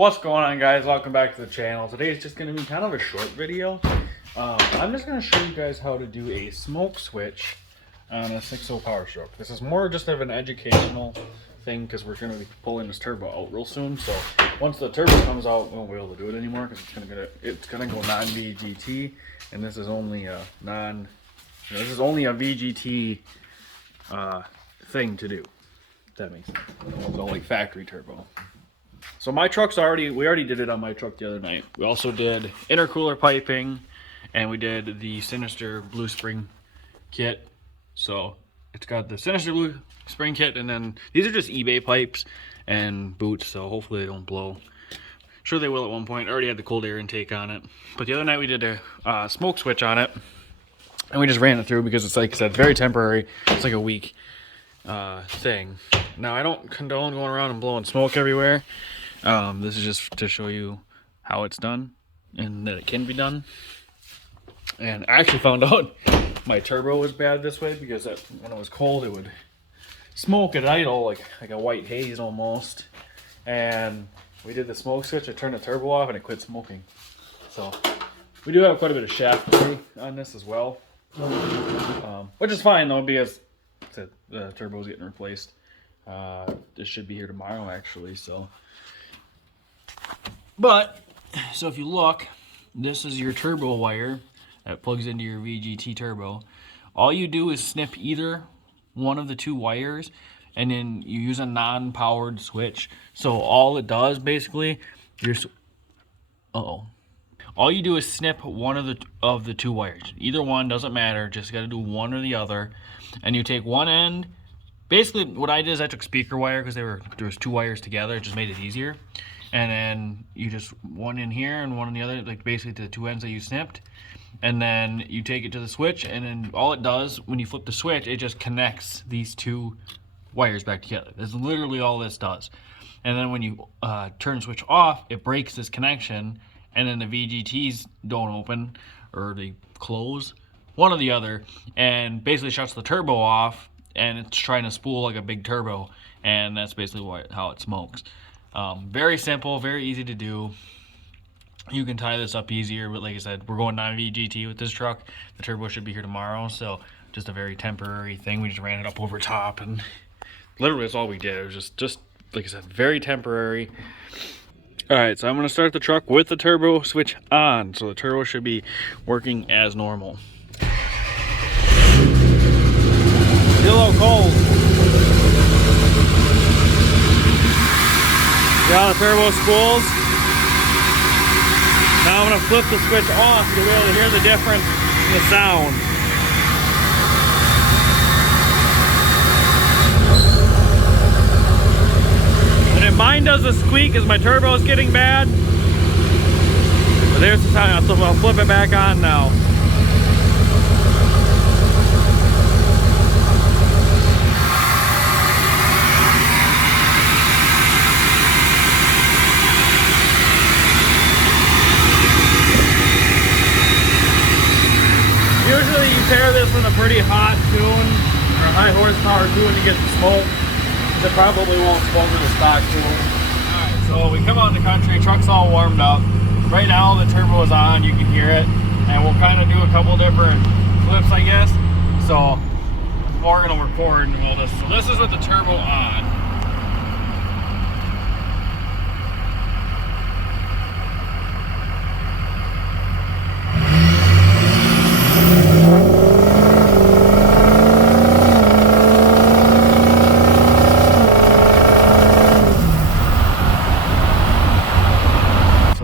What's going on, guys? Welcome back to the channel. Today is just going to be kind of a short video. I'm just going to show you guys how to do a smoke switch on a 6.0 Powerstroke. This is more just of an educational thing because we're going to be pulling this turbo out real soon. So once the turbo comes out, we won't be able to do it anymore because it's going to go non-VGT, and this is only a VGT thing to do. If that makes sense. So like factory turbo. So my truck's we already did it on my truck the other night. We also did intercooler piping, and we did the Sinister Blue Spring kit. So it's got the Sinister Blue Spring kit, and then these are just eBay pipes and boots, so hopefully they don't blow. Sure they will at one point. I already had the cold air intake on it. But the other night we did a smoke switch on it, and we just ran it through because it's, like I said, very temporary. It's like a week thing. Now I don't condone going around and blowing smoke everywhere. This is just to show you how it's done and that it can be done. And I actually found out my turbo was bad this way because when it was cold it would smoke at idle like a white haze almost. And we did the smoke switch, I turned the turbo off and it quit smoking. So we do have quite a bit of shaft play on this as well, which is fine though because the turbo's getting replaced. This should be here tomorrow actually. So if you look, this is your turbo wire that plugs into your VGT turbo. All you do is snip either one of the two wires, and then you use a non-powered switch. So all it does basically, all you do is snip one of the two wires. Either one, doesn't matter. Just got to do one or the other, and you take one end. Basically, what I did is I took speaker wire because there was two wires together. It just made it easier. And then you just one in here and one in the other, like basically to the two ends that you snipped. And then you take it to the switch, and then all it does when you flip the switch, it just connects these two wires back together. That's literally all this does. And then when you turn the switch off, it breaks this connection, and then the VGTs don't open or they close, one or the other, and basically shuts the turbo off, and it's trying to spool like a big turbo, and that's basically how it smokes. Very simple, very easy to do. You can tie this up easier, but like I said, we're going non-VGT with this truck. The turbo should be here tomorrow, so just a very temporary thing. We just ran it up over top, and literally that's all we did. It was just like I said, very temporary. All right, so I'm gonna start the truck with the turbo switch on, so the turbo should be working as normal. Still a little cold. Got the turbo spools. Now I'm going to flip the switch off to be able to hear the difference in the sound. And if mine does a squeak as my turbo is getting bad, but there's the sound, so I'll flip it back on now. Usually you pair this with a pretty hot tune or a high horsepower tune to get the smoke. It probably won't smoke with the stock tune. Alright, so we come out in the country, truck's all warmed up. Right now the turbo is on, you can hear it. And we'll kind of do a couple different flips, I guess. So we're going to record and all this. So this is with the turbo on.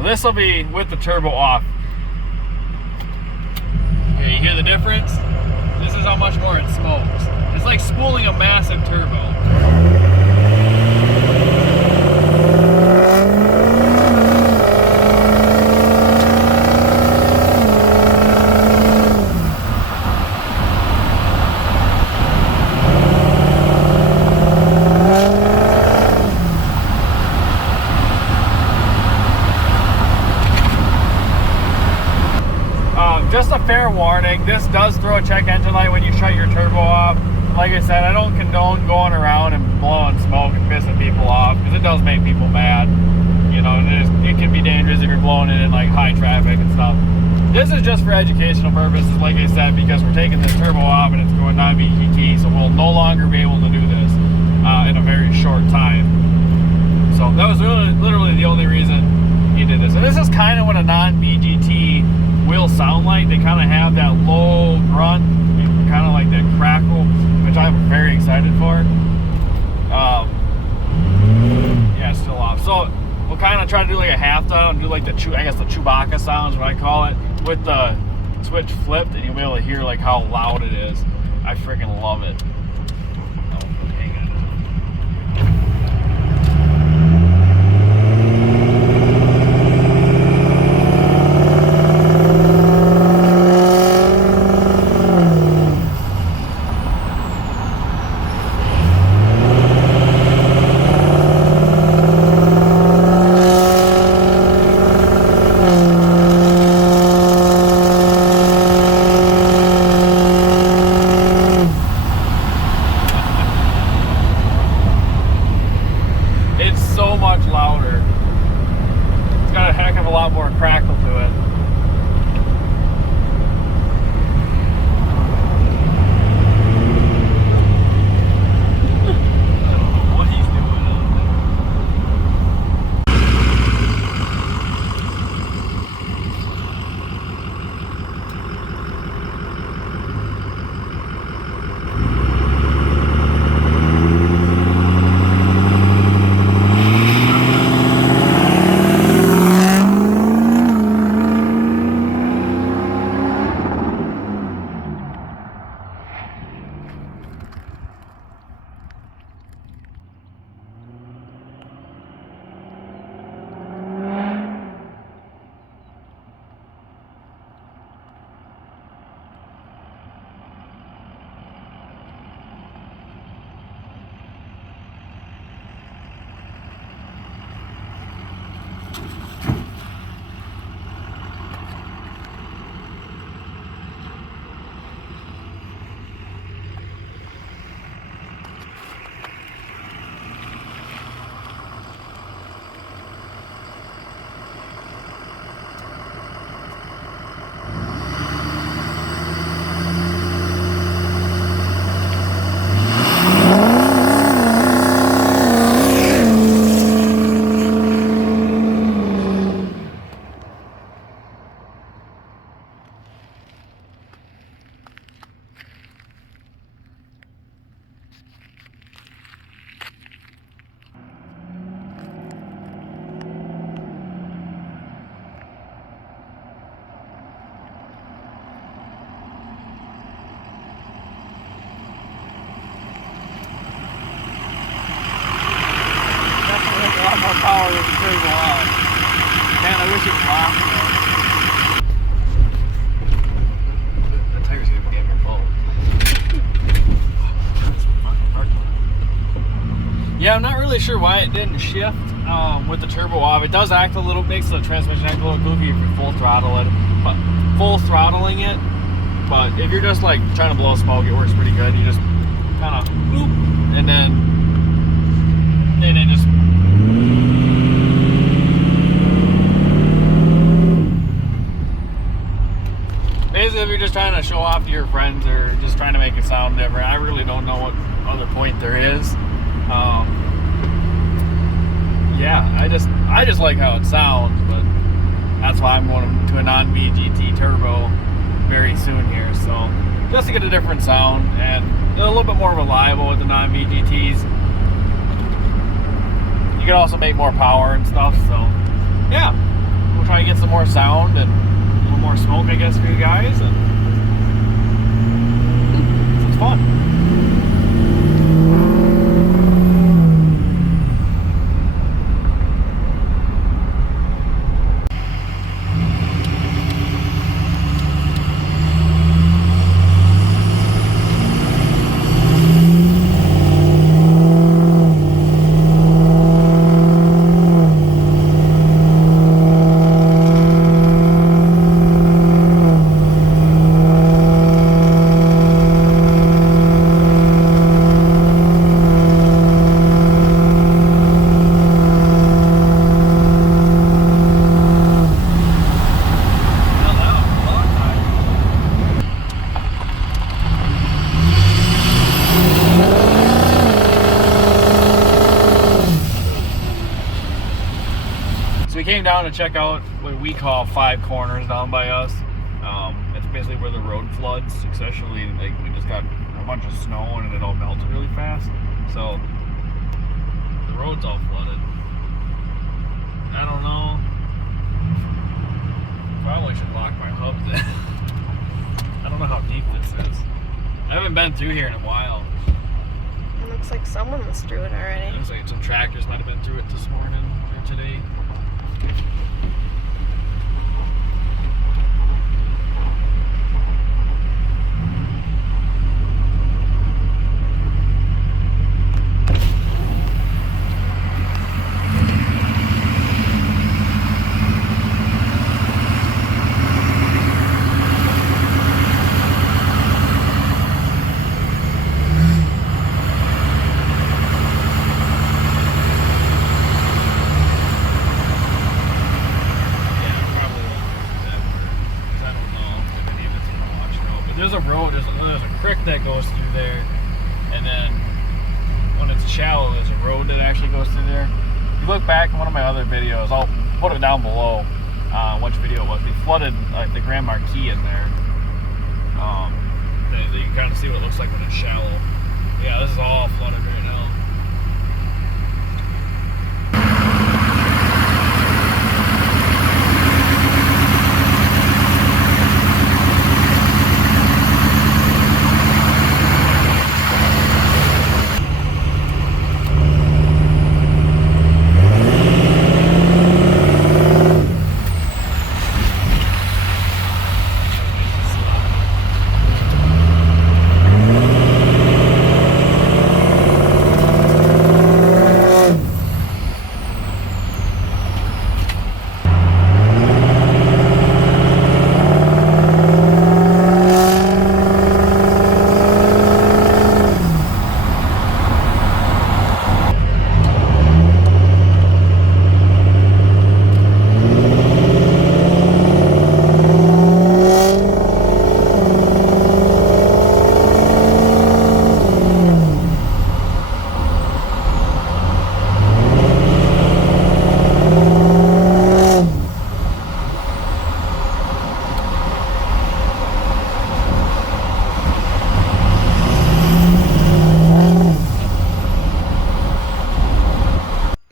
This will be with the turbo off. Okay, you hear the difference? This is how much more it smokes. It's like spooling a massive turbo. Just a fair warning, this does throw a check engine light when you shut your turbo off. Like I said, I don't condone going around and blowing smoke and pissing people off because it does make people mad. You know, and it is run it in like high traffic and stuff. This is just for educational purposes, like I said, because we're taking this turbo off and it's going non-VGT, so we'll no longer be able to do this in a very short time. So that was literally the only reason he did this. And this is kind of what a non-VGT will sound like. They kind of have that low grunt, kind of like that crackle, which I'm very excited for. Yeah, it's still off. So we'll kind of try to do like a half dial and do like the Chewbacca sounds, what I call it, with the switch flipped, and you'll be able to hear like how loud it is. I freaking love it. Oh, hang on. Power with the turbo on. Man, I wish it was locked. The tire's gonna get me both. Yeah, I'm not really sure why it didn't shift with the turbo off. It does act a little, makes the transmission act a little goofy if you full throttle it, but full throttling it. But if you're just like trying to blow smoke, it works pretty good. You just kind of boop, and then it just. Basically, if you're just trying to show off to your friends or just trying to make it sound different, I really don't know what other point there is. Yeah, I just like how it sounds, but that's why I'm going to a non-VGT turbo very soon here. So just to get a different sound and a little bit more reliable with the non-VGTs. You can also make more power and stuff. So yeah, we'll try to get some more sound and a little more smoke, I guess, for you guys, and it's fun. So we came down to check out what we call 5 corners down by us. It's basically where the road floods, especially like we just got a bunch of snow and it all melted really fast. So the road's all flooded. I don't know. Probably should lock my hubs in. I don't know how deep this is. I haven't been through here in a while. It looks like someone was through it already. It looks like some tractors might have been through it this morning or today. There's a road, there's a creek that goes through there, and then when it's shallow, there's a road that actually goes through there. If you look back in one of my other videos, I'll put it down below which video it was. We flooded like the Grand Marquis in there. You can kind of see what it looks like when it's shallow. Yeah, this is all flooded right now.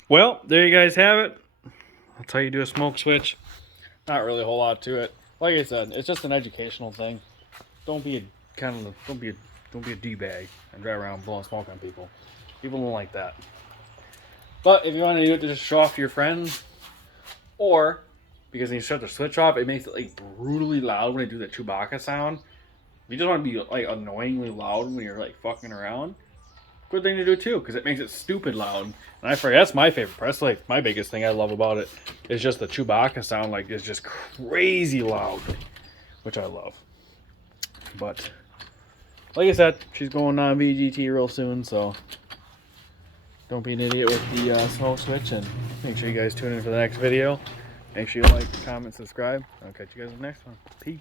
Well, there you guys have it. That's how you do a smoke switch. Not really a whole lot to it. Like I said, it's just an educational thing. Don't be a d-bag and drive around blowing smoke on people. People don't like that. But if you want to do it to just show off to your friends, or because when you shut the switch off, it makes it like brutally loud when they do the Chewbacca sound. If you just want to be like annoyingly loud when you're like fucking around, good thing to do too, because it makes it stupid loud. And I forget, that's my favorite part. That's like my biggest thing I love about it is just the Chewbacca sound. Like it's just crazy loud, which I love. But like I said, she's going on VGT real soon, so don't be an idiot with the smoke switch. And make sure you guys tune in for the next video. Make sure you like, comment, subscribe. I'll catch you guys in the next one. Peace.